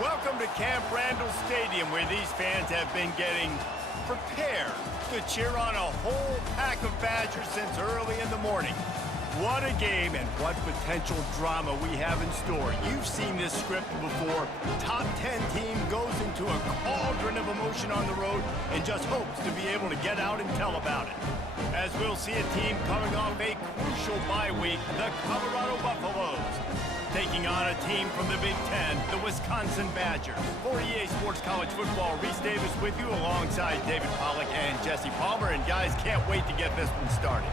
Welcome to Camp Randall Stadium, where these fans have been getting prepared to cheer on a whole pack of Badgers since early in the morning. What a game and what potential drama we have in store. You've seen this script before. Top 10 team goes into a cauldron of emotion on the road and just hopes to be able to get out and tell about it. As we'll see a team coming off a crucial bye week, the Colorado Buffaloes, taking on a team from the Big Ten, the Wisconsin Badgers. For EA Sports College Football, Reese Davis with you alongside David Pollack and Jesse Palmer. And guys, can't wait to get this one started.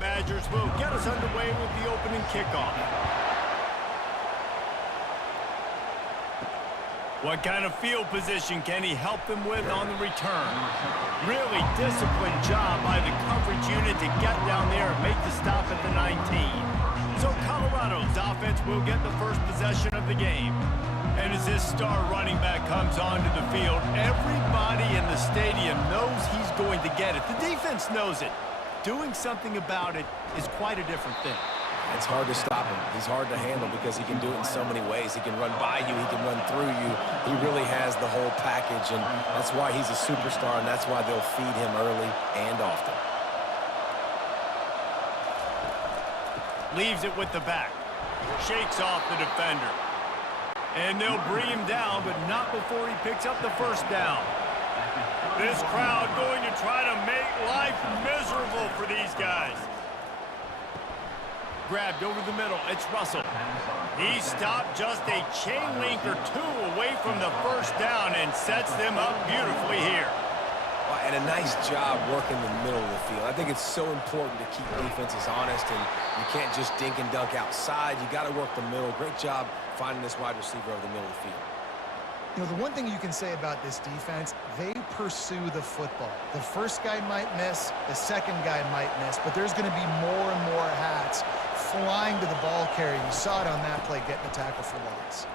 Badgers will get us underway with the opening kickoff. What kind of field position can he help them with on the return? Really disciplined job by the coverage unit to get down there and make the stop at the 19. So Colorado's offense will get the first possession of the game. And as this star running back comes onto the field, everybody in the stadium knows he's going to get it. The defense knows it. Doing something about it is quite a different thing. It's hard to stop him. He's hard to handle because he can do it in so many ways. He can run by you. He can run through you. He really has the whole package, and that's why he's a superstar, and that's why they'll feed him early and often. Leaves it with the back. Shakes off the defender. And they'll bring him down, but not before he picks up the first down. This crowd going to try to make life miserable for these guys. Grabbed over the middle, it's Russell. He stopped just a chain link or two away from the first down and sets them up beautifully here. And a nice job working the middle of the field. I think it's so important to keep defenses honest, and you can't just dink and dunk outside. You got to work the middle. Great job finding this wide receiver over the middle of the field. You know, the one thing you can say about this defense, they pursue the football. The first guy might miss, the second guy might miss, but there's going to be more and more hats flying to the ball carrier. You saw it on that play, getting a tackle for loss.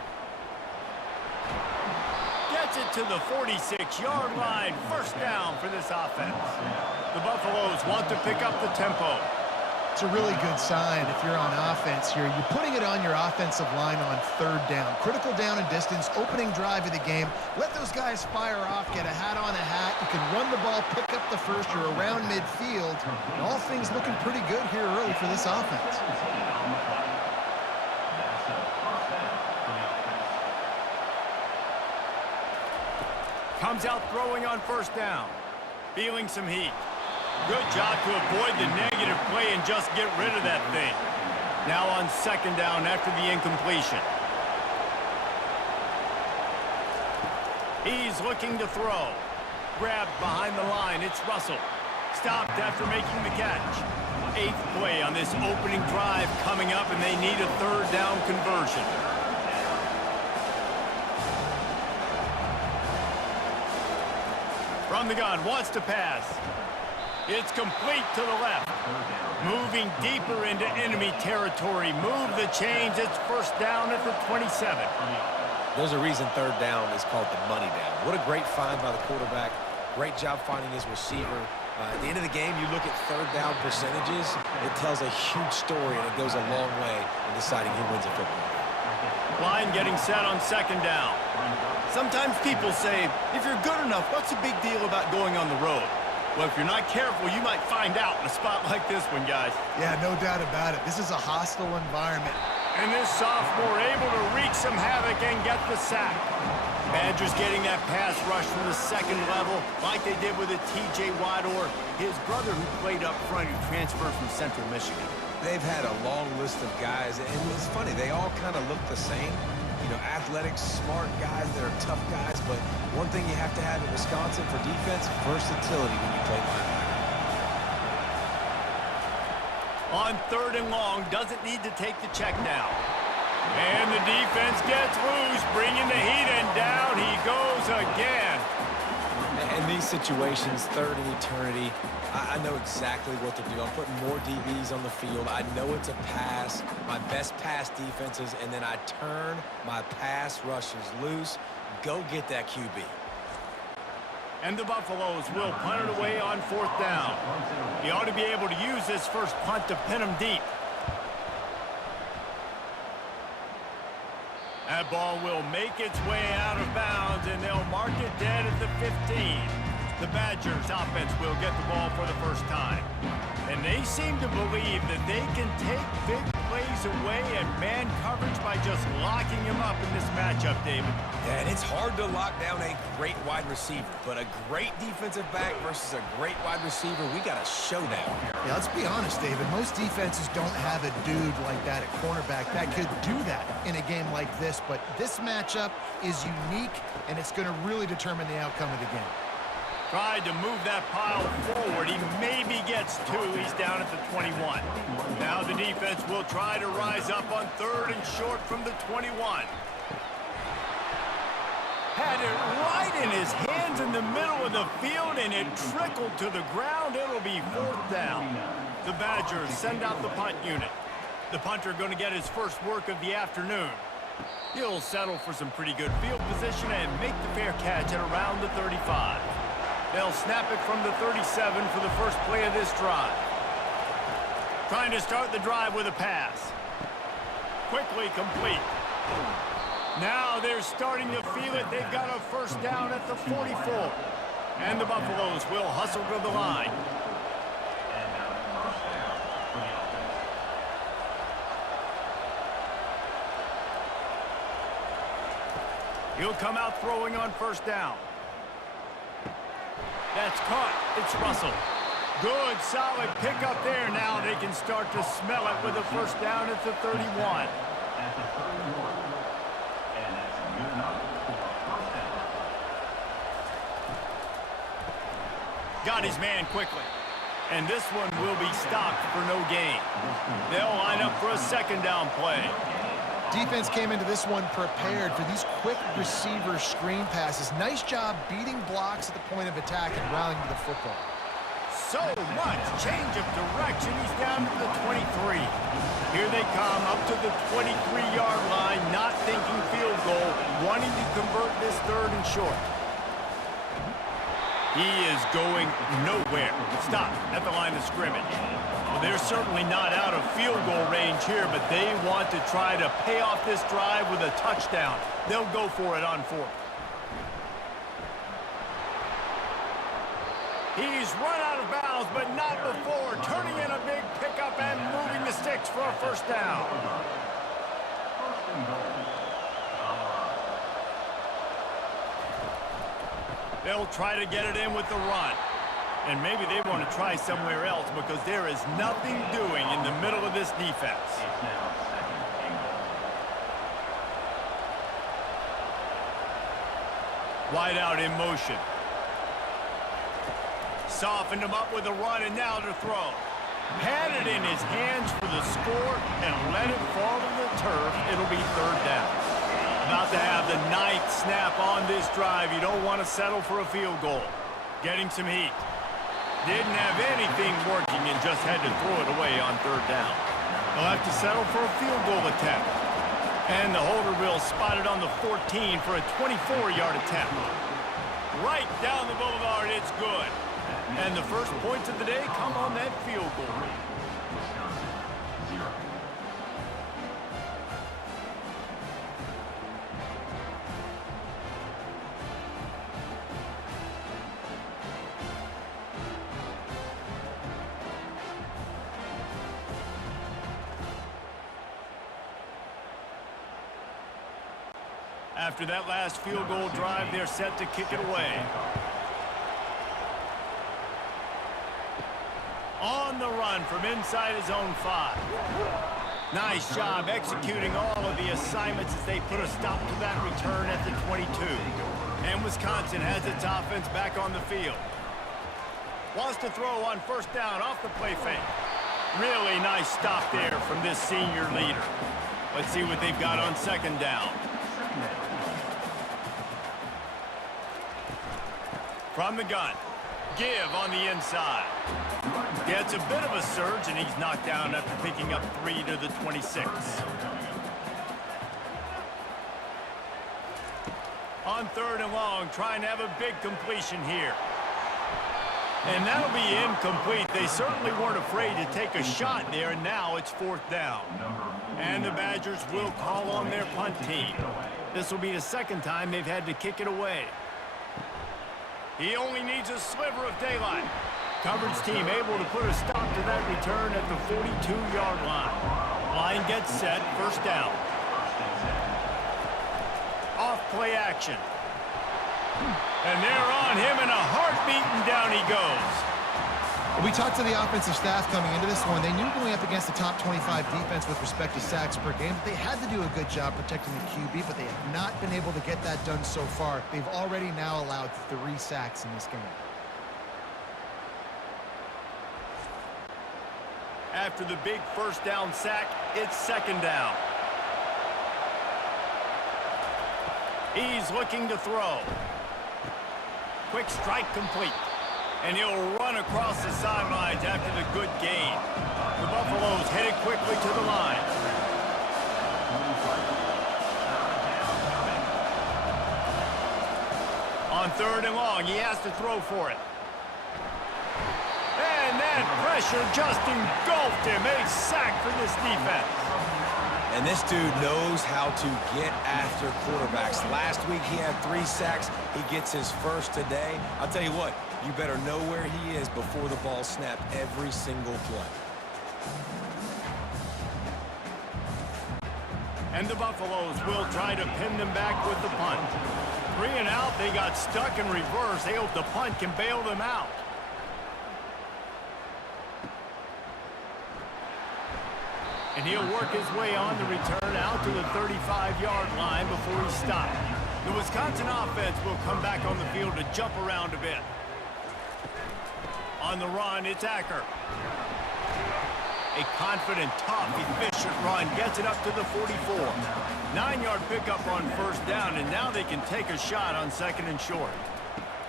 Gets it to the 46-yard line. First down for this offense. The Buffaloes want to pick up the tempo. It's a really good sign if you're on offense here. You're putting it on your offensive line on third down. Critical down and distance, opening drive of the game. Let those guys fire off, get a hat on a hat. You can run the ball, pick up the first. You're around midfield. And all things looking pretty good here early for this offense. Comes out throwing on first down. Feeling some heat. Good job to avoid the negative play and just get rid of that thing. Now on second down after the incompletion. He's looking to throw. Grabbed behind the line, it's Russell. Stopped after making the catch. 8th play on this opening drive coming up, and they need a third down conversion. From the gun, wants to pass. It's complete to the left. Moving deeper into enemy territory. Move the chains. It's first down at the 27. There's a reason third down is called the money down. What a great find by the quarterback. Great job finding his receiver. At the end of the game, you look at third down percentages. It tells a huge story, and it goes a long way in deciding who wins a football game. Line getting set on second down. Sometimes people say, if you're good enough, what's the big deal about going on the road? Well, if you're not careful, you might find out in a spot like this one, guys. Yeah, no doubt about it. This is a hostile environment. And this sophomore able to wreak some havoc and get the sack. Badgers getting that pass rush from the second level like they did with a T.J. Watt or his brother who played up front who transferred from Central Michigan. They've had a long list of guys, and it's funny, they all kind of look the same. You know, athletic, smart guys that are tough guys, but one thing you have to have in Wisconsin for defense, versatility when you play linebacker. On 3rd and long, doesn't need to take the check down. And the defense gets loose, bringing the heat, and down he goes again. In these situations, 3rd and eternity, I know exactly what to do. I'm putting more DBs on the field. I know it's a pass, my best pass defenses, and then I turn my pass rushers loose. Go get that QB. And the Buffaloes will punt it away on 4th down. He ought to be able to use this first punt to pin him deep. That ball will make its way out of bounds, and they'll mark it dead at the 15. The Badgers offense will get the ball for the first time. And they seem to believe that they can take big plays away and man coverage by just locking him up in this matchup, David. Yeah, and it's hard to lock down a great wide receiver, but a great defensive back versus a great wide receiver, we got a showdown here. Yeah, let's be honest, David. Most defenses don't have a dude like that at cornerback that could do that in a game like this, but this matchup is unique, and it's going to really determine the outcome of the game. Tried to move that pile forward. He maybe gets 2. He's down at the 21. Now the defense will try to rise up on 3rd and short from the 21. Had it right in his hands in the middle of the field, and it trickled to the ground. It'll be 4th down. The Badgers send out the punt unit. The punter going to get his first work of the afternoon. He'll settle for some pretty good field position and make the fair catch at around the 35. They'll snap it from the 37 for the first play of this drive. Trying to start the drive with a pass. Quickly complete. Now they're starting to feel it. They've got a first down at the 44. And the Buffaloes will hustle to the line. He'll come out throwing on first down. That's caught. It's Russell. Good, solid pickup there. Now they can start to smell it with a first down at the 31. Got his man quickly. And this one will be stopped for no gain. They'll line up for a 2nd down play. Defense came into this one prepared for these quick receiver screen passes. Nice job beating blocks at the point of attack and rallying to the football. So much change of direction. He's down to the 23. Here they come up to the 23-yard line, not thinking field goal, wanting to convert this 3rd and short. He is going nowhere. Stop at the line of scrimmage. Well, they're certainly not out of field goal range here, but they want to try to pay off this drive with a touchdown. They'll go for it on 4th. He's run out of bounds, but not before. Turning in a big pickup and moving the sticks for a first down. They'll try to get it in with the run. And maybe they want to try somewhere else because there is nothing doing in the middle of this defense. Wide out in motion. Softened him up with a run, and now to throw. Had it in his hands for the score and let it fall to the turf. It'll be 3rd down. About to have the 9th snap on this drive. You don't want to settle for a field goal. Getting some heat. Didn't have anything working and just had to throw it away on 3rd down. They'll have to settle for a field goal attempt. And the holder will spot it on the 14 for a 24-yard attempt. Right down the boulevard, it's good. And the first points of the day come on that field goal. After that last field goal drive, they're set to kick it away. On the run from inside his own 5. Nice job executing all of the assignments as they put a stop to that return at the 22. And Wisconsin has its offense back on the field. Wants to throw on first down off the play fake. Really nice stop there from this senior leader. Let's see what they've got on second down. From the gun. Give on the inside. Gets a bit of a surge, and he's knocked down after picking up 3 to the 26. On third and long, trying to have a big completion here. And that'll be incomplete. They certainly weren't afraid to take a shot there, and now it's fourth down. And the Badgers will call on their punt team. This will be the second time they've had to kick it away. He only needs a sliver of daylight. Coverage team able to put a stop to that return at the 42-yard line. Line gets set, first down. Off play action. And they're on him in a heartbeat, and down he goes. We talked to the offensive staff coming into this one. They knew going up against the top 25 defense with respect to sacks per game, that they had to do a good job protecting the QB, but they have not been able to get that done so far. They've already now allowed 3 sacks in this game. After the big first down sack, it's second down. He's looking to throw. Quick strike complete. And he'll run across the sidelines after the good gain. The Buffaloes headed quickly to the line. On third and long, he has to throw for it. And that pressure just engulfed him. A sack for this defense. And this dude knows how to get after quarterbacks. Last week he had 3 sacks. He gets his first today. I'll tell you what, you better know where he is before the ball snapped every single play. And the Buffaloes will try to pin them back with the punt. 3 and out, they got stuck in reverse. They hope the punt can bail them out. And he'll work his way on the return out to the 35-yard line before he stopped. The Wisconsin offense will come back on the field to jump around a bit. On the run, it's Acker. A confident, tough, efficient run gets it up to the 44. 9-yard pickup on first down, and now they can take a shot on second and short.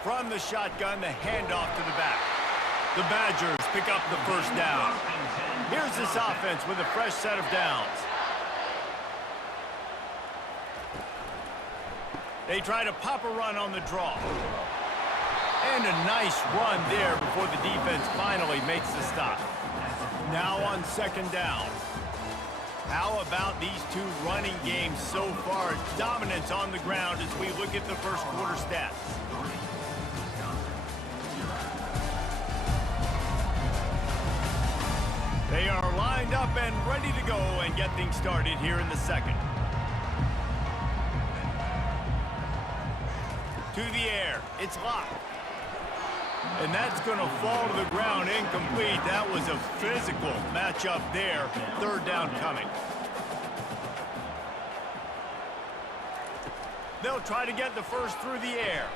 From the shotgun, the handoff to the back. The Badgers pick up the first down. Here's this offense with a fresh set of downs. They try to pop a run on the draw. And a nice run there before the defense finally makes the stop. Now on second down. How about these 2 running games so far? Dominance on the ground as we look at the first quarter stats. They are lined up and ready to go and get things started here in the second. To the air. It's locked. And that's going to fall to the ground incomplete. That was a physical matchup there. Third down coming. They'll try to get the first through the air.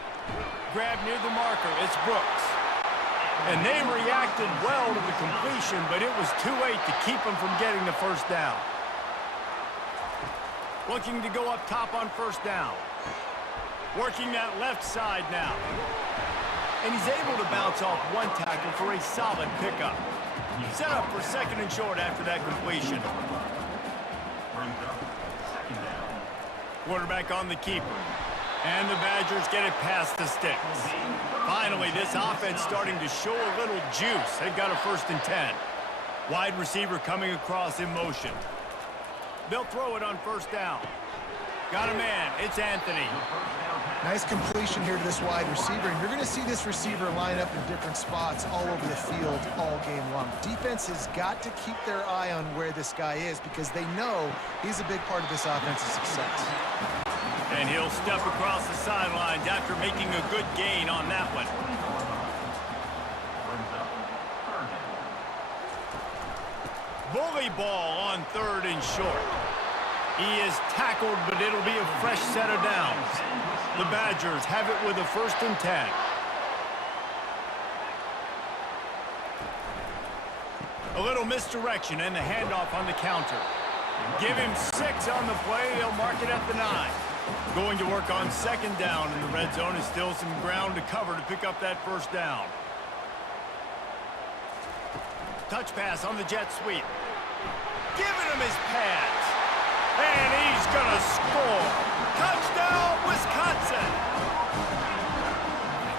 Grab near the marker. It's Brooks. And they reacted well to the completion, but it was too late to keep them from getting the first down. Looking to go up top on first down. Working that left side now. And he's able to bounce off one tackle for a solid pickup. Set up for second and short after that completion. Quarterback on the keeper. And the Badgers get it past the sticks. Finally, this offense starting to show a little juice. They've got a 1st and 10. Wide receiver coming across in motion. They'll throw it on first down. Got a man. It's Anthony. Nice completion here to this wide receiver, and you're going to see this receiver line up in different spots all over the field all game long. Defense has got to keep their eye on where this guy is because they know he's a big part of this offense's success. And he'll step across the sidelines after making a good gain on that one. Bully ball on 3rd and short. He is tackled, but it'll be a fresh set of downs. The Badgers have it with a 1st and 10. A little misdirection and the handoff on the counter. Give him 6 on the play. He'll mark it at the 9. Going to work on 2nd down in the red zone is still some ground to cover to pick up that 1st down. Touch pass on the jet sweep. Giving him his pass. And he's going to score. Touchdown, Wisconsin.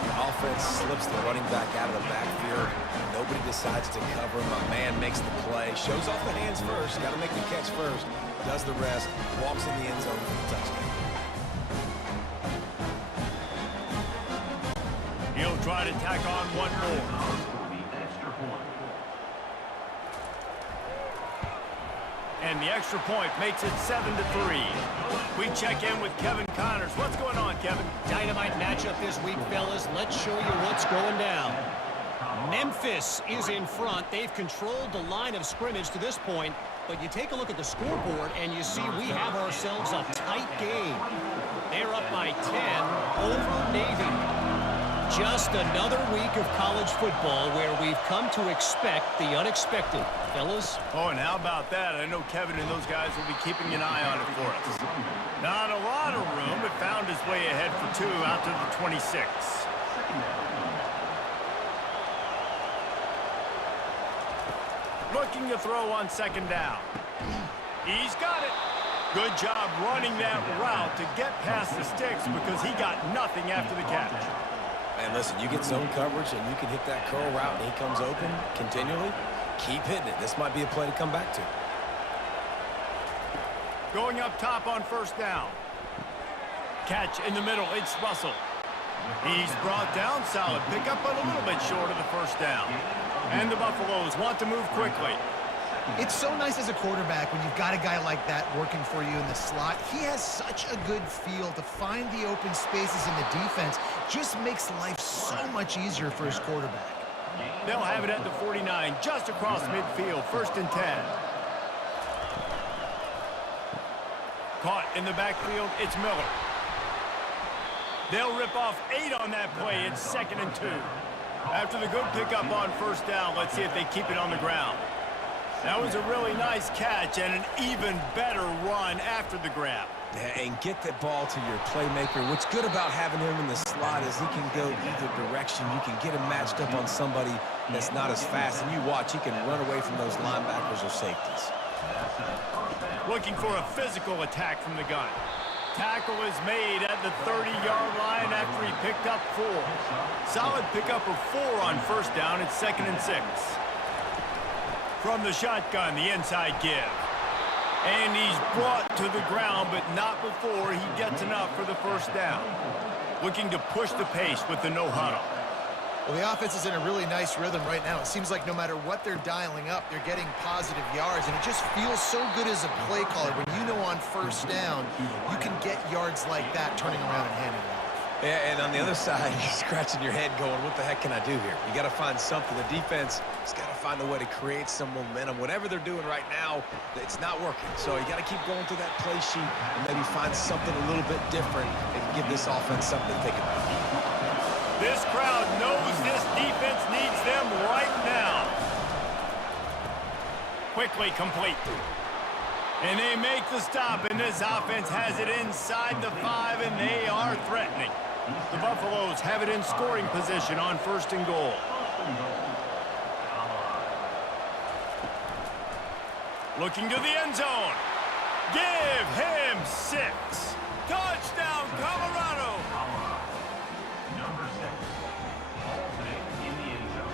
The offense slips the running back out of the backfield. Nobody decides to cover him. My man makes the play. Shows off the hands first. Got to make the catch first. Does the rest. Walks in the end zone for the touchdown. He'll try to tack on one more. And the extra point makes it 7-3. We check in with Kevin Connors. What's going on, Kevin? Dynamite matchup this week, fellas. Let's show you what's going down. Memphis is in front. They've controlled the line of scrimmage to this point, but you take a look at the scoreboard and you see we have ourselves a tight game. They're up by 10 over Navy. Just another week of college football where we've come to expect the unexpected. Fellas? Oh, and how about that? I know Kevin and those guys will be keeping an eye on it for us. Not a lot of room, but found his way ahead for 2 out to the 26. Looking to throw on 2nd down. He's got it. Good job running that route to get past the sticks because he got nothing after the catch. Man, listen, you get zone coverage and you can hit that curl route and he comes open continually. Keep hitting it. This might be a play to come back to. Going up top on 1st down. Catch in the middle. It's Russell. He's brought down solid. Pick up but a little bit short of the 1st down. And the Buffaloes want to move quickly. It's so nice as a quarterback when you've got a guy like that working for you in the slot. He has such a good feel to find the open spaces in the defense. Just makes life so much easier for his quarterback. They'll have it at the 49, just across midfield, 1st and 10. Caught in the backfield, it's Miller. They'll rip off 8 on that play. It's 2nd and 2. After the good pickup on 1st down, let's see if they keep it on the ground. That was a really nice catch and an even better run after the grab. Yeah, and get that ball to your playmaker. What's good about having him in the slot is he can go either direction. You can get him matched up on somebody that's not as fast, and you watch, he can run away from those linebackers or safeties. Looking for a physical attack from the gun. Tackle is made at the 30-yard line after he picked up 4. Solid pickup of 4 on 1st down. It's 2nd and 6. From the shotgun, the inside give. And he's brought to the ground, but not before he gets enough for the 1st down. Looking to push the pace with the no-huddle. Well, the offense is in a really nice rhythm right now. It seems like no matter what they're dialing up, they're getting positive yards, and it just feels so good as a play caller when you know on 1st down you can get yards like that turning around and handing it off. Yeah, and on the other side, you're scratching your head going, what the heck can I do here? You got to find something. The defense has got to find a way to create some momentum. Whatever they're doing right now, it's not working. So you got to keep going through that play sheet and maybe find something a little bit different and give this offense something to think about. This crowd knows this defense needs them right now. Quickly complete. And they make the stop, and this offense has it inside the 5, and they are threatening. The Buffaloes have it in scoring position on 1st and goal. Looking to the end zone. Give him 6. Touchdown, Colorado. Number 6. Ball in the end zone.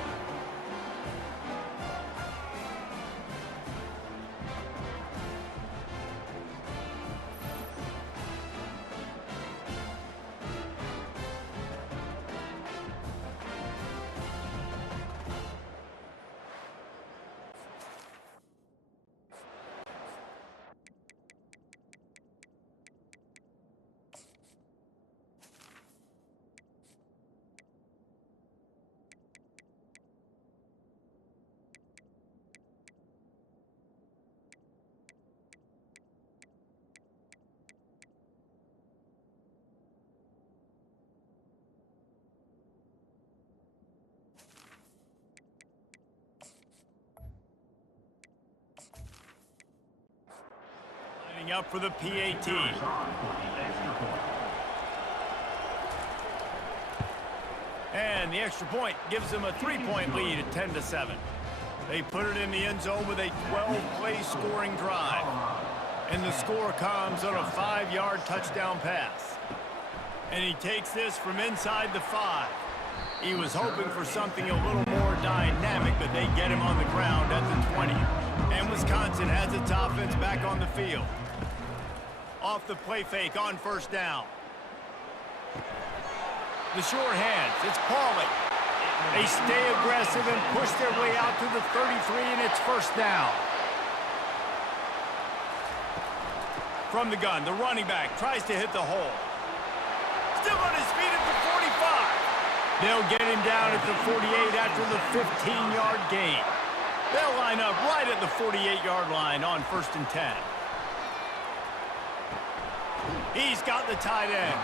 setting up for the PAT. And the extra point gives them a 3-point lead at 10-7. They put it in the end zone with a 12-play scoring drive. And the score comes on a 5-yard touchdown pass. And he takes this from inside the 5. He was hoping for something a little more dynamic, but they get him on the ground at the 20. And Wisconsin has its offense back on the field. Off the play fake on first down. The short hands, it's Pauly. They stay aggressive and push their way out to the 33, and it's first down. From the gun, the running back tries to hit the hole. Still on his feet at the 45. They'll get him down at the 48 after the 15-yard gain. They'll line up right at the 48-yard line on 1st and 10. He's got the tight end.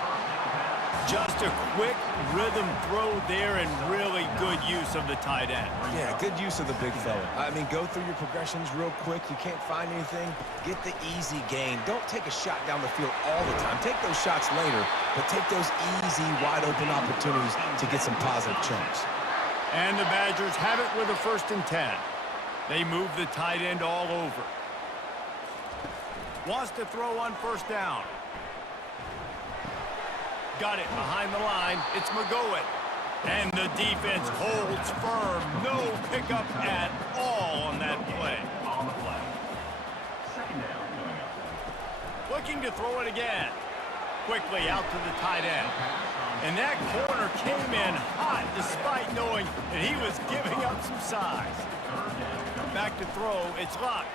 Just a quick rhythm throw there and really good use of the tight end. Yeah, good use of the big fella. I mean, go through your progressions real quick. You can't find anything. Get the easy gain. Don't take a shot down the field all the time. Take those shots later, but take those easy, wide-open opportunities to get some positive chunks. And the Badgers have it with a 1st and 10. They move the tight end all over. Wants to throw on first down. Got it behind the line. It's McGowan. And the defense holds firm. No pickup at all on that play. On the play. Second down coming up. Looking to throw it again. Quickly out to the tight end. And that corner came in hot despite knowing that he was giving up some size. Back to throw. It's Luck.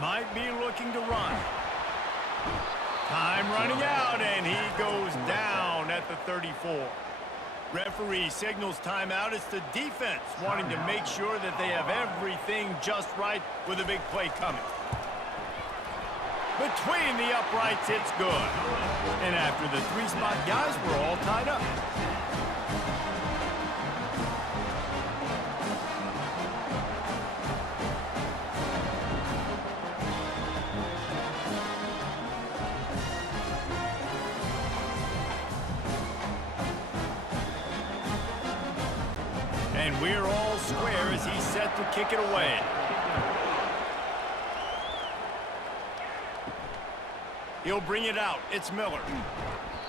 Might be looking to run. Time running out, and he goes down at the 34. Referee signals timeout. It's the defense wanting to make sure that they have everything just right with a big play coming. Between the uprights, it's good. And after the 3-spot guys, we're all tied up. And we're all square as he's set to kick it away. He'll bring it out. It's Miller.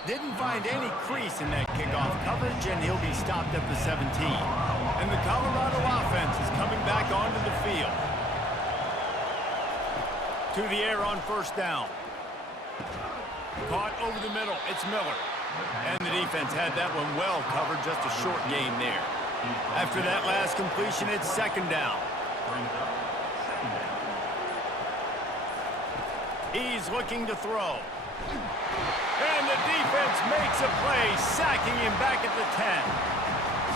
Didn't find any crease in that kickoff coverage, and he'll be stopped at the 17. And the Colorado offense is coming back onto the field. To the air on first down. Caught over the middle. It's Miller. And the defense had that one well covered. Just a short gain there. After that last completion, it's second down. He's looking to throw. And the defense makes a play, sacking him back at the 10.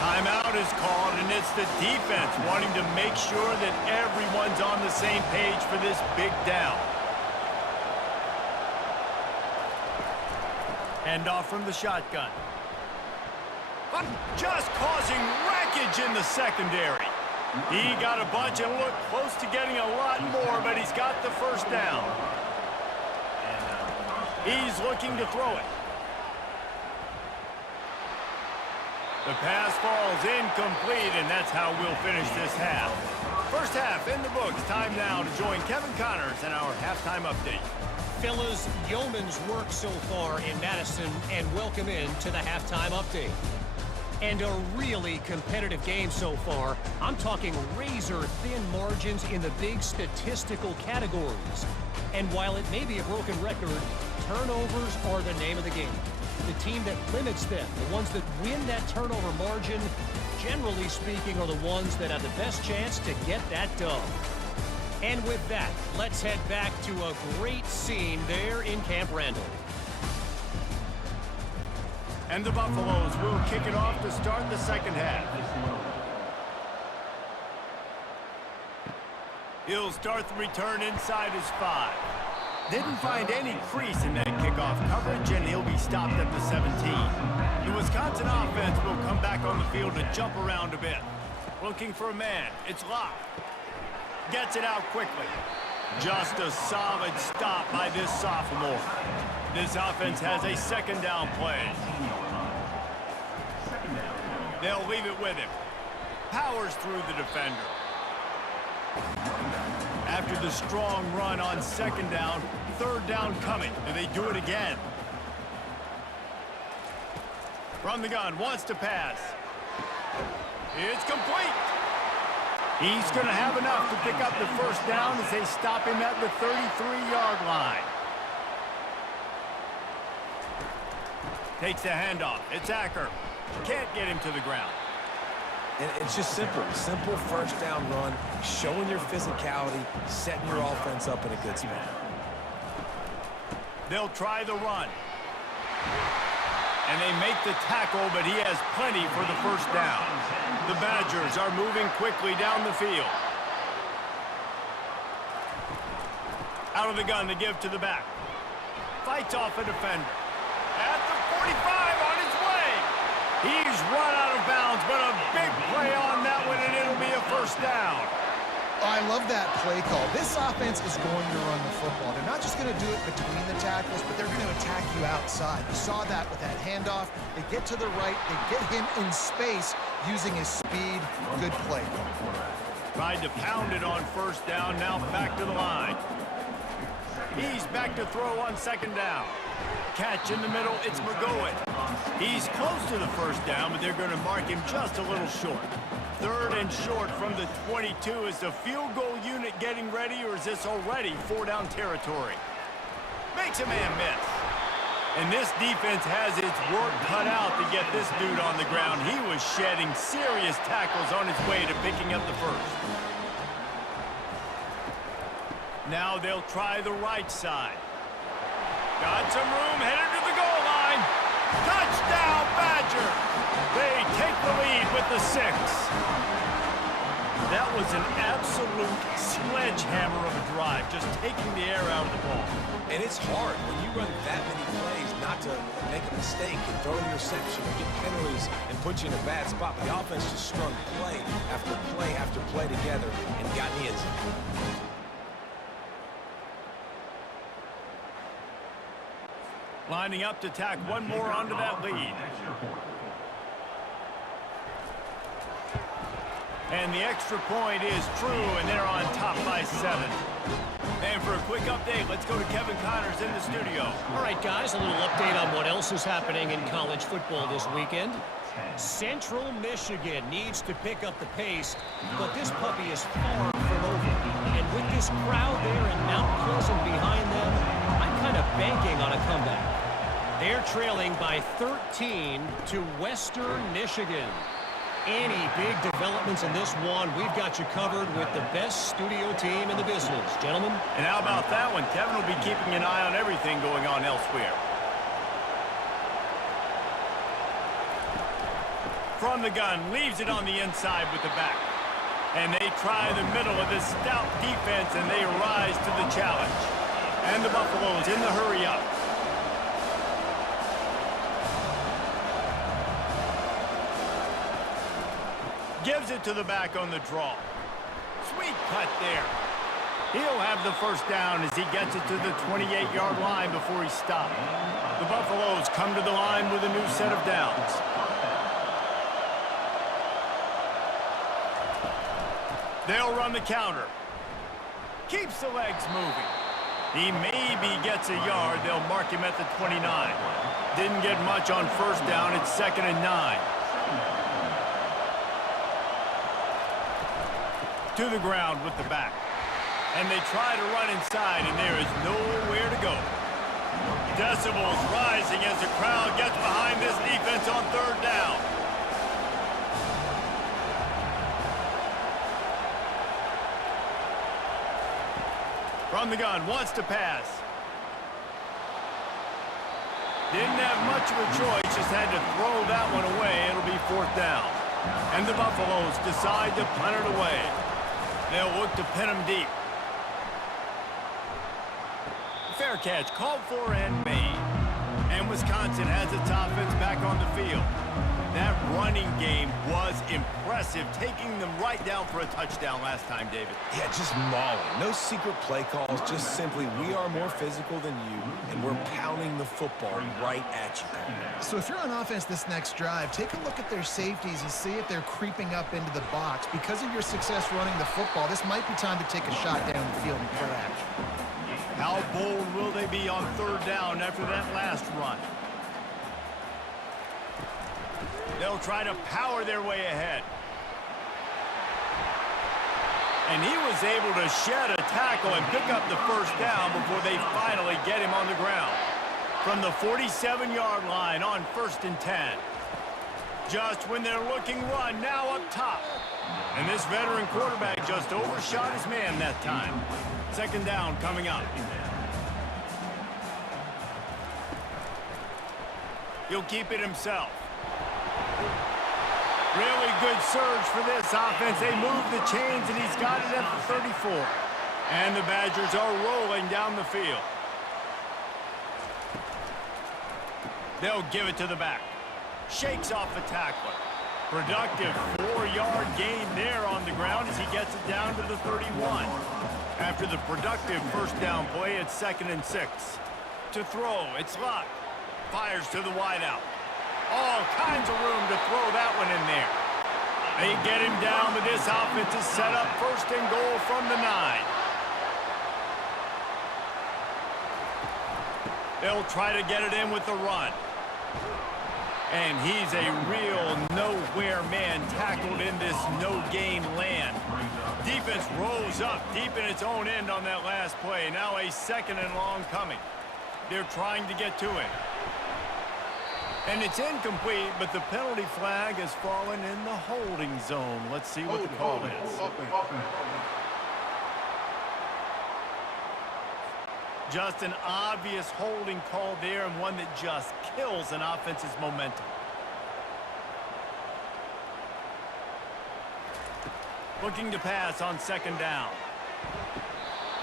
Timeout is called, and it's the defense wanting to make sure that everyone's on the same page for this big down. Handoff from the shotgun. Just causing wreckage in the secondary. He got a bunch and looked close to getting a lot more, but he's got the first down. He's looking to throw it. The pass falls incomplete, and that's how we'll finish this half. First half in the books. Time now to join Kevin Connors in our halftime update. Fellas, yeoman's work so far in Madison, and welcome in to the halftime update. And a really competitive game so far. I'm talking razor-thin margins in the big statistical categories. And while it may be a broken record, turnovers are the name of the game. The team that limits them, the ones that win that turnover margin, generally speaking, are the ones that have the best chance to get that dub. And with that, let's head back to a great scene there in Camp Randall. And the Buffaloes will kick it off to start the second half. He'll start the return inside his 5. Didn't find any crease in that kickoff coverage, and he'll be stopped at the 17. The Wisconsin offense will come back on the field to jump around a bit. Looking for a man. It's Locke. Gets it out quickly. Just a solid stop by this sophomore. This offense has a second down play. They'll leave it with him. Powers through the defender. After the strong run on second down, third down coming. Do they do it again? From the gun, wants to pass. It's complete. He's going to have enough to pick up the first down as they stop him at the 33-yard line. Takes the handoff. It's Acker. Can't get him to the ground. And it's just simple. Simple first down run, showing your physicality, setting your offense up in a good spot. They'll try the run. And they make the tackle, but he has plenty for the first down. The Badgers are moving quickly down the field. Out of the gun, they give to the back. Fights off a defender. At the 45, on his way. He's run out of bounds, but a big play on that one, and it'll be a first down. I love that play call. This offense is going to run the football. They're not just going to do it between the tackles, but they're going to attack you outside. You saw that with that handoff. They get to the right. They get him in space using his speed. Good play. Tried to pound it on first down. Now back to the line. He's back to throw on second down. Catch in the middle. It's McGowan. He's close to the first down, but they're going to mark him just a little short. Third and short from the 22. Is the field goal unit getting ready, or is this already four-down territory? Makes a man miss. And this defense has its work cut out to get this dude on the ground. He was shedding serious tackles on his way to picking up the first. Now they'll try the right side. Got some room, headed to the goal line. Touchdown, Badger! They take the lead with the 6. That was an absolute sledgehammer of a drive, just taking the air out of the ball. And it's hard when you run that many plays not to make a mistake and throw an interception or get penalties and put you in a bad spot. But the offense just strung play after play together and got in the end zone. Lining up to tack one more onto that lead. And the extra point is true, and they're on top by 7. And for a quick update, let's go to Kevin Connors in the studio. All right, guys, a little update on what else is happening in college football this weekend. Central Michigan needs to pick up the pace, but this puppy is far from over. And with this crowd there in Mount Pleasant behind them, I'm kind of banking on a comeback. They're trailing by 13 to Western Michigan. Any big developments in this one, we've got you covered with the best studio team in the business. Gentlemen? And how about that one? Kevin will be keeping an eye on everything going on elsewhere. From the gun, leaves it on the inside with the back. And they try the middle of this stout defense, and they rise to the challenge. And the Buffaloes in the hurry up. Gives it to the back on the draw. Sweet cut there. He'll have the first down as he gets it to the 28-yard line before he stopped. The Buffaloes come to the line with a new set of downs. They'll run the counter. Keeps the legs moving. He maybe gets a yard. They'll mark him at the 29. Didn't get much on first down. It's 2nd and 9. To the ground with the back. And they try to run inside, and there is nowhere to go. Decibels rising as the crowd gets behind this defense on third down. From the gun, wants to pass. Didn't have much of a choice, just had to throw that one away. It'll be 4th down. And the Buffaloes decide to punt it away. They'll look to pin him deep. Fair catch, called for and made. And Wisconsin has its offense back on the field. That running game was impressive, taking them right down for a touchdown last time, David. Yeah, just mauling. No secret play calls, just simply we are more physical than you, and we're pounding the football right at you. So if you're on offense this next drive, take a look at their safeties and see if they're creeping up into the box. Because of your success running the football, this might be time to take a shot down the field and play action. How bold will they be on third down after that last run? They'll try to power their way ahead. And he was able to shed a tackle and pick up the first down before they finally get him on the ground. From the 47-yard line on 1st and 10. Just when they're looking run, now up top. And this veteran quarterback just overshot his man that time. 2nd down coming up. He'll keep it himself. Really good surge for this offense. They move the chains, and he's got it at the 34. And the Badgers are rolling down the field. They'll give it to the back. Shakes off the tackler. Productive 4-yard gain there on the ground as he gets it down to the 31. After the productive first down play, it's 2nd and 6. To throw, it's Luck. Fires to the wideout. All kinds of room to throw that one in there. They get him down, but this offense is set up 1st and goal from the 9. They'll try to get it in with the run. And he's a real nowhere man tackled in this no-gain land. Defense rolls up deep in its own end on that last play. Now a 2nd and long coming. They're trying to get to him. And it's incomplete, but the penalty flag has fallen in the holding zone. Let's see what the call is. Just an obvious holding call there, and one that just kills an offense's momentum. Looking to pass on 2nd down.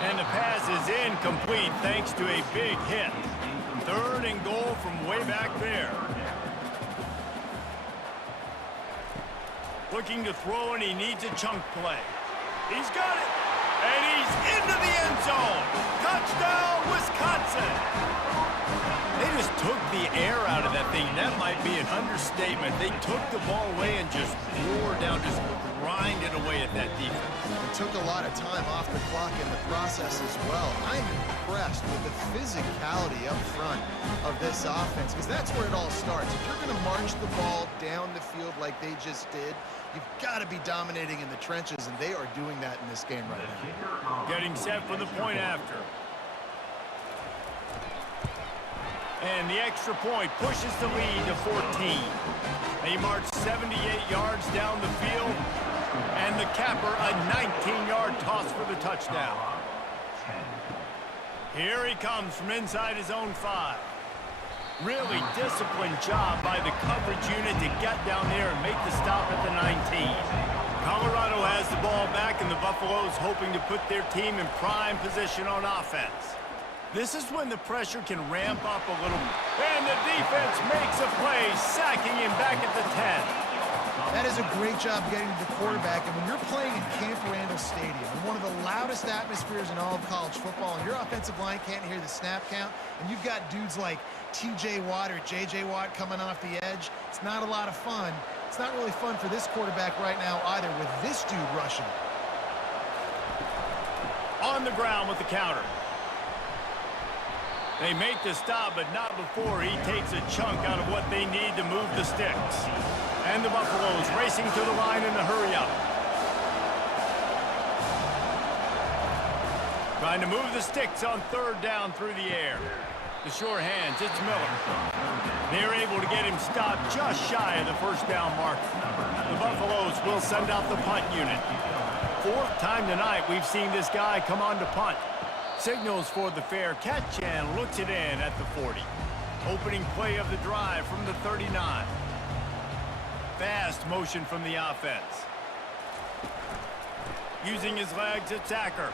And the pass is incomplete thanks to a big hit. 3rd and goal from way back there. Looking to throw, and he needs a chunk play. He's got it. And he's into the end zone. Touchdown, Wisconsin. They just took the air out of that thing. That might be an understatement. They took the ball away and just wore down, just grinded away at that defense. It took a lot of time off the clock in the process as well. I'm impressed with the physicality up front of this offense, because that's where it all starts. If you're going to march the ball down the field like they just did, you've got to be dominating in the trenches, and they are doing that in this game right now. Getting set for the point after. And the extra point pushes the lead to 14. They march 78 yards down the field, and the capper a 19-yard toss for the touchdown. Here he comes from inside his own 5. Really disciplined job by the coverage unit to get down there and make the stop at the 19. Colorado has the ball back, and the Buffaloes hoping to put their team in prime position on offense. This is when the pressure can ramp up a little. And the defense makes a play, sacking him back at the 10. That is a great job getting to the quarterback. And when you're playing in Camp Randall Stadium, in one of the loudest atmospheres in all of college football, and your offensive line can't hear the snap count, and you've got dudes like T.J. Watt or J.J. Watt coming off the edge, it's not a lot of fun. It's not really fun for this quarterback right now either, with this dude rushing. On the ground with the counter. They make the stop, but not before he takes a chunk out of what they need to move the sticks. And the Buffaloes racing to the line in the hurry-up. Trying to move the sticks on 3rd down through the air. The sure hands, it's Miller. They're able to get him stopped just shy of the 1st down mark. The Buffaloes will send out the punt unit. 4th time tonight we've seen this guy come on to punt. Signals for the fair catch and looks it in at the 40. Opening play of the drive from the 39. Fast motion from the offense. Using his legs, it's Acker.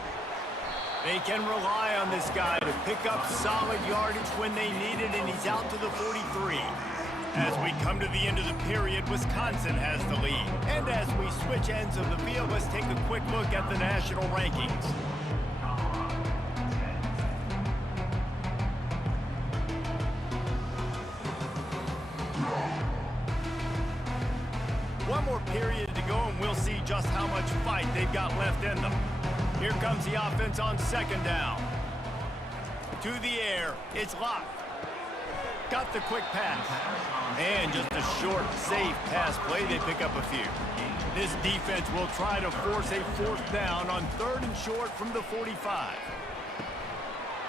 They can rely on this guy to pick up solid yardage when they need it, and he's out to the 43. As we come to the end of the period, Wisconsin has the lead. And as we switch ends of the field, let's take a quick look at the national rankings. One more period to go, and we'll see just how much fight they've got left in them. Here comes the offense on second down. To the air, it's locked. Got the quick pass. And just a short, safe pass play, they pick up a few. This defense will try to force a fourth down on 3rd and short from the 45.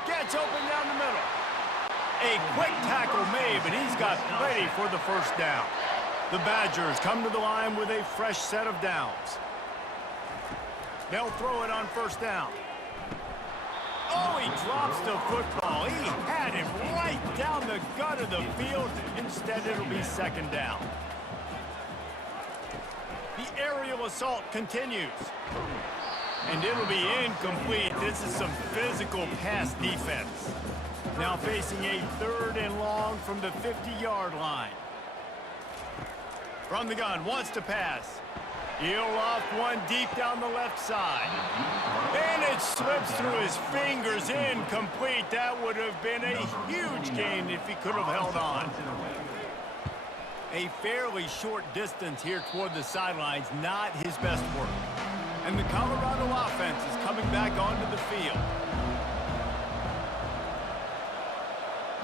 Gets open down the middle. A quick tackle made, but he's got plenty for the first down. The Badgers come to the line with a fresh set of downs. They'll throw it on first down. Oh, he drops the football. He had him right down the gut of the field. Instead, it'll be second down. The aerial assault continues. And it'll be incomplete. This is some physical pass defense. Now facing a 3rd and long from the 50-yard line. From the gun, wants to pass. He'll off one deep down the left side. And it slips through his fingers, incomplete. That would have been a huge gain if he could have held on. A fairly short distance here toward the sidelines, not his best work. And the Colorado offense is coming back onto the field.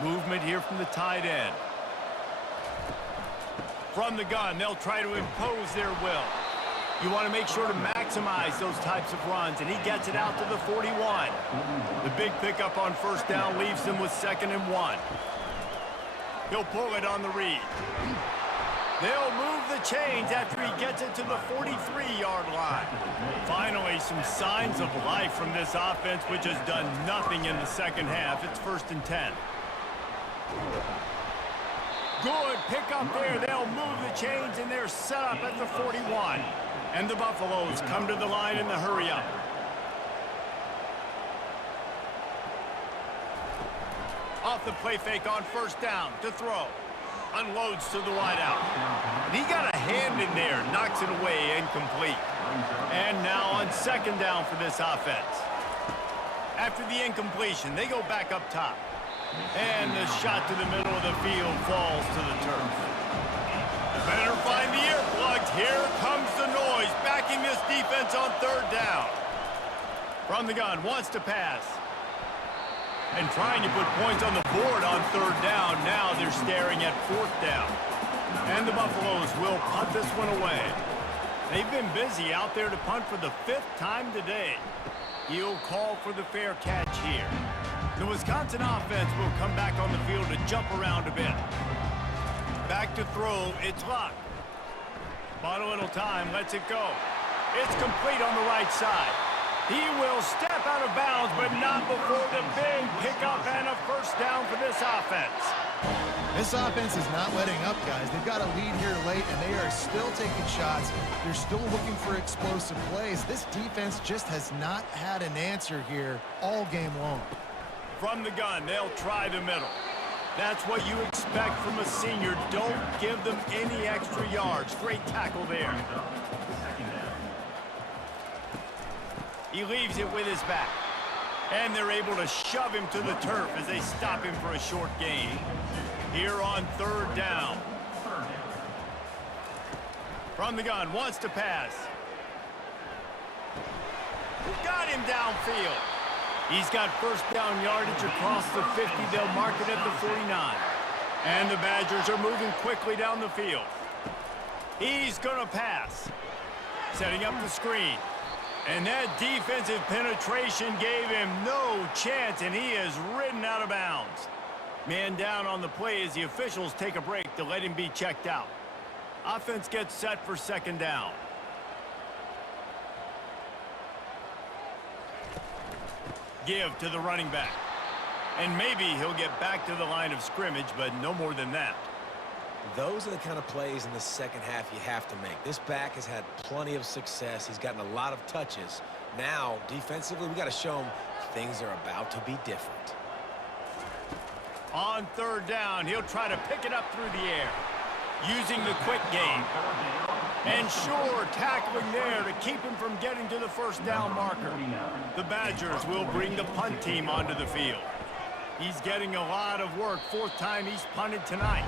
Movement here from the tight end. From the gun, they'll try to impose their will. You want to make sure to maximize those types of runs, and he gets it out to the 41. The big pickup on first down leaves them with 2nd and 1. He'll pull it on the read. They'll move the chains after he gets it to the 43-yard line. Finally, some signs of life from this offense, which has done nothing in the second half. It's 1st and 10. Good pickup there. They'll move the chains, and they're set up at the 41. And the Buffaloes come to the line in the hurry-up. Off the play fake on first down to throw. Unloads to the wideout. And he got a hand in there, knocks it away, incomplete. And now on second down for this offense. After the incompletion, they go back up top. And the shot to the middle of the field falls to the turf. Better find the earplugs. Here comes the noise, backing this defense on third down. From the gun, wants to pass. And trying to put points on the board on third down. Now they're staring at fourth down. And the Buffaloes will punt this one away. They've been busy out there to punt for the 5th time today. He'll call for the fair catch here. The Wisconsin offense will come back on the field to jump around a bit. Back to throw, it's locked. Bought a little time, lets it go. It's complete on the right side. He will step out of bounds, but not before the big pickup and a first down for this offense. This offense is not letting up, guys. They've got a lead here late, and they are still taking shots. They're still looking for explosive plays. This defense just has not had an answer here all game long. From the gun, they'll try the middle. That's what you expect from a senior. Don't give them any extra yards. Great tackle there. He leaves it with his back. And they're able to shove him to the turf as they stop him for a short gain. Here on third down. From the gun, wants to pass. Got him downfield. He's got first down yardage across the 50. They'll mark it at the 49. And the Badgers are moving quickly down the field. He's going to pass. Setting up the screen. And that defensive penetration gave him no chance, and he is ridden out of bounds. Man down on the play as the officials take a break to let him be checked out. Offense gets set for second down. Give to the running back. And maybe he'll get back to the line of scrimmage, but no more than that. Those are the kind of plays in the second half you have to make. This back has had plenty of success. He's gotten a lot of touches. Now, defensively, we got to show him things are about to be different. On third down, he'll try to pick it up through the air. using the quick game. And sure, tackling there to keep him from getting to the first down marker. The Badgers will bring the punt team onto the field. He's getting a lot of work. Fourth time he's punted tonight.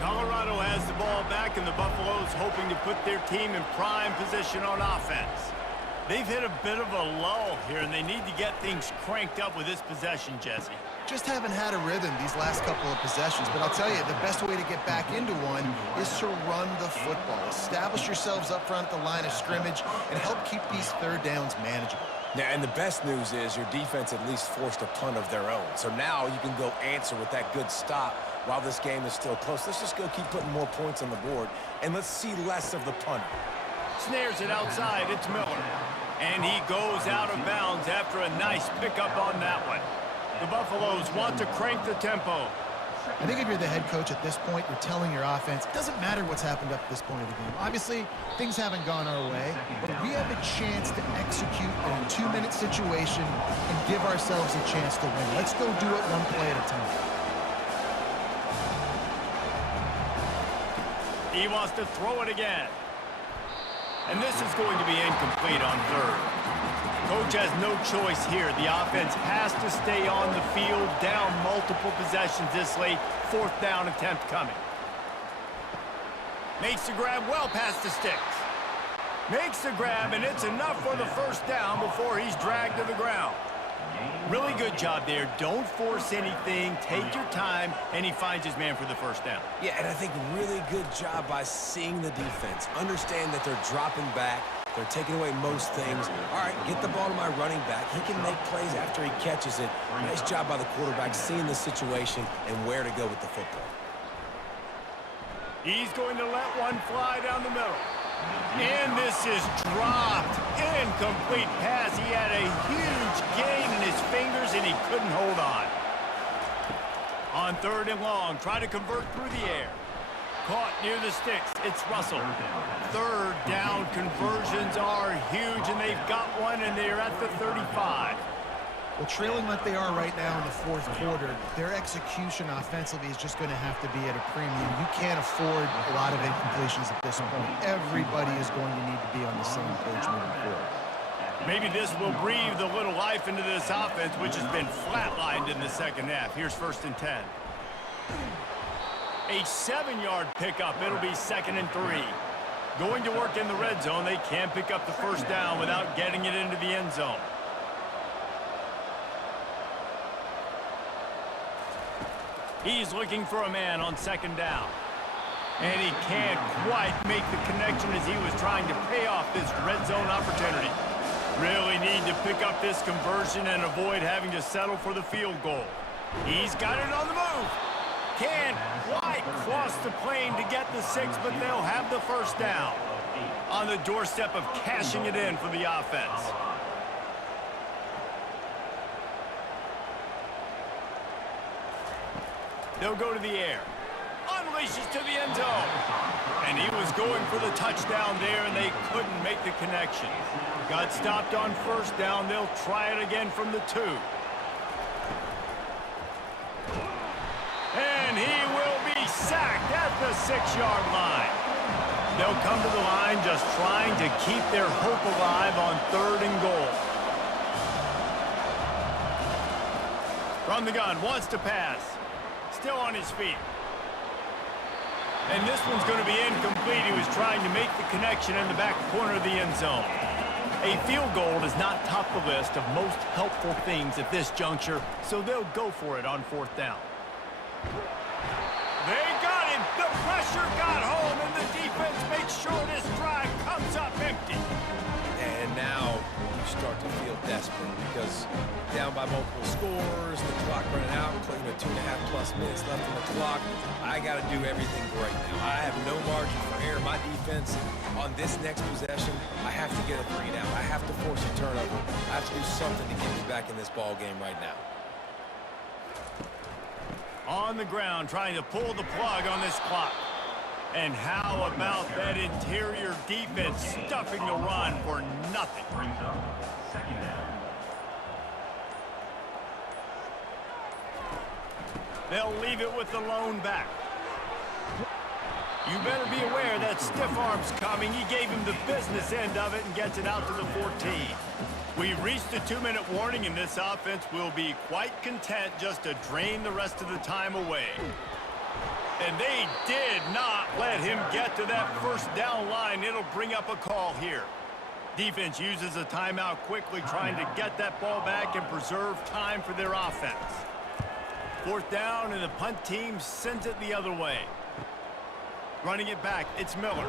Colorado has the ball back, and the Buffaloes hoping to put their team in prime position on offense. They've hit a bit of a lull here, and they need to get things cranked up with this possession, Jesse. Just haven't had a rhythm these last couple of possessions, but I'll tell you, the best way to get back into one is to run the football. Establish yourselves up front at the line of scrimmage and help keep these third downs manageable. Yeah, and the best news is your defense at least forced a punt of their own. So now you can go answer with that good stop while this game is still close. Let's just go keep putting more points on the board, and let's see less of the punter. Snares it outside. It's Miller. And he goes out of bounds after a nice pickup on that one. The Buffaloes want to crank the tempo. I think if you're the head coach at this point, you're telling your offense, it doesn't matter what's happened up to this point of the game. Obviously, things haven't gone our way, but we have a chance to execute in a 2-minute situation and give ourselves a chance to win. Let's go do it one play at a time. He wants to throw it again. And this is going to be incomplete on third. Coach has no choice here. The offense has to stay on the field, down multiple possessions this late. Fourth down attempt coming. Makes the grab well past the sticks. Makes the grab, and it's enough for the first down before he's dragged to the ground. Really good job there. Don't force anything. Take your time, and he finds his man for the first down. Yeah, and I think really good job by seeing the defense. Understand that they're dropping back. They're taking away most things. All right, get the ball to my running back. He can make plays after he catches it. Nice job by the quarterback seeing the situation and where to go with the football. He's going to let one fly down the middle. And this is dropped. Incomplete pass. He had a huge gain in his fingers, and he couldn't hold on. On third and long, try to convert through the air. Caught near the sticks. It's Russell. Third down conversions are huge, and they've got one, and they're at the 35. Well, trailing like they are right now in the fourth quarter, their execution offensively is just going to have to be at a premium. You can't afford a lot of incompletions at this point. Everybody is going to need to be on the same page moving forward. Maybe this will breathe a little life into this offense, which has been flatlined in the second half. Here's 1st and 10. A 7-yard pickup. It'll be 2nd and 3. Going to work in the red zone. They can't pick up the first down without getting it into the end zone. He's looking for a man on 2nd down. And he can't quite make the connection as he was trying to pay off this red zone opportunity. Really need to pick up this conversion and avoid having to settle for the field goal. He's got it on the move. Can't quite cross the plane to get the 6, but they'll have the first down. On the doorstep of cashing it in for the offense. They'll go to the air. Unleashes to the end zone. And he was going for the touchdown there, and they couldn't make the connection. Got stopped on first down. They'll try it again from the 2. And he will be sacked at the 6-yard line. They'll come to the line just trying to keep their hope alive on 3rd and goal. From the gun, wants to pass. Still on his feet. And this one's going to be incomplete. He was trying to make the connection in the back corner of the end zone. A field goal does not top the list of most helpful things at this juncture, so they'll go for it on 4th down. They got him. The pressure got home, and the defense makes sure this drive comes up empty. And now you start to feel desperate because down by multiple scores, the clock running out, including 2.5+ minutes left on the clock. I got to do everything great now. I have no margin for error. My defense on this next possession, I have to get a 3 down. I have to force a turnover. I have to do something to get me back in this ball game right now. On the ground, trying to pull the plug on this clock. And how about that interior defense stuffing the run for nothing? Brings up 2nd down. They'll leave it with the lone back. You better be aware that stiff arm's coming. He gave him the business end of it and gets it out to the 14. We've reached the 2-minute warning, and this offense will be quite content just to drain the rest of the time away. And they did not let him get to that first down line. It'll bring up a call here. Defense uses a timeout quickly, trying to get that ball back and preserve time for their offense. 4th down, and the punt team sends it the other way. Running it back, it's Miller.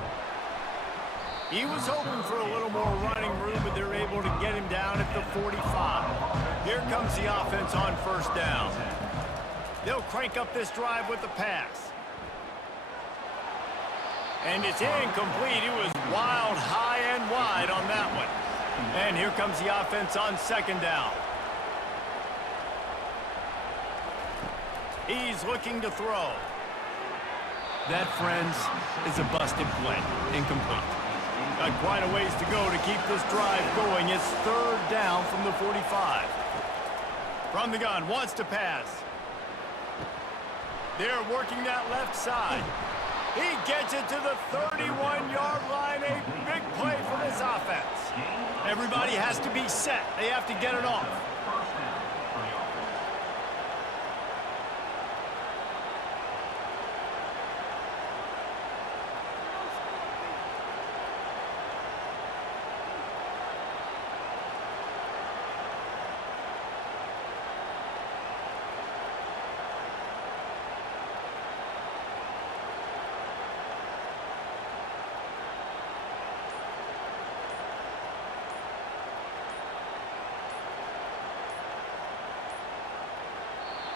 He was hoping for a little more running room, but they're able to get him down at the 45. Here comes the offense on 1st down. They'll crank up this drive with the pass. And it's incomplete. It was wild, high and wide on that one. And here comes the offense on 2nd down. He's looking to throw. That, friends, is a busted play. Incomplete. Got quite a ways to go to keep this drive going. It's 3rd down from the 45. From the gun, wants to pass. They're working that left side. He gets it to the 31-yard line. A big play for this offense. Everybody has to be set. They have to get it off.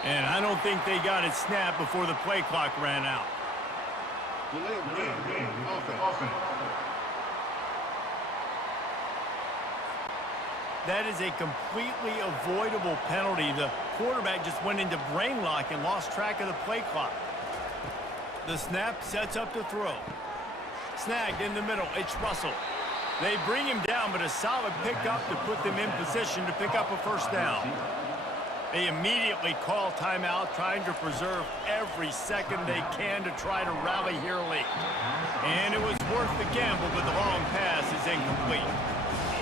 And I don't think they got it snapped before the play clock ran out. That is a completely avoidable penalty. The quarterback just went into brain lock and lost track of the play clock. The snap sets up to throw. Snagged in the middle. It's Russell. They bring him down, but a solid pickup to put them in position to pick up a 1st down. They immediately call timeout, trying to preserve every second they can to try to rally here late. And it was worth the gamble, but the long pass is incomplete.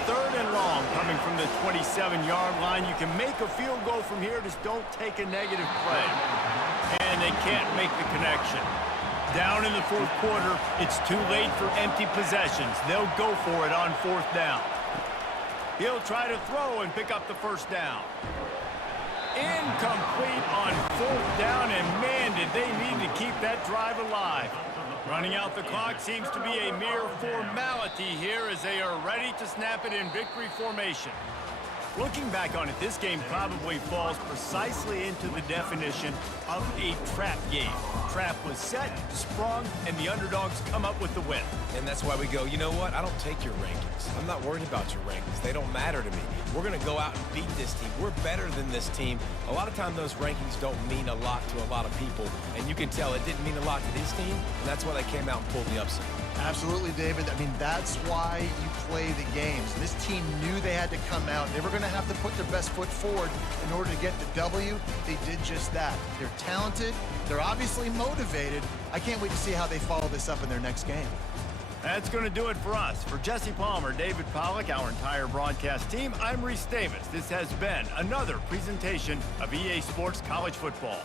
3rd and long coming from the 27-yard line. You can make a field goal from here, just don't take a negative play. And they can't make the connection. Down in the 4th quarter, it's too late for empty possessions. They'll go for it on 4th down. He'll try to throw and pick up the 1st down. Incomplete on 4th down, and man, did they need to keep that drive alive. Running out the clock seems to be a mere formality here as they are ready to snap it in victory formation. Looking back on it, this game probably falls precisely into the definition of a trap game. Trap was set, sprung, and the underdogs come up with the win. And that's why we go, you know what? I don't take your rankings. I'm not worried about your rankings. They don't matter to me. We're going to go out and beat this team. We're better than this team. A lot of times those rankings don't mean a lot to a lot of people, and you can tell it didn't mean a lot to this team, and that's why they came out and pulled the upset. Absolutely, David. I mean, that's why you play the games. This team knew they had to come out. They were going to have to put their best foot forward in order to get the W. They did just that. They're talented. They're obviously motivated. I can't wait to see how they follow this up in their next game. That's going to do it for us. For Jesse Palmer, David Pollack, our entire broadcast team, I'm Reese Davis. This has been another presentation of EA Sports College Football.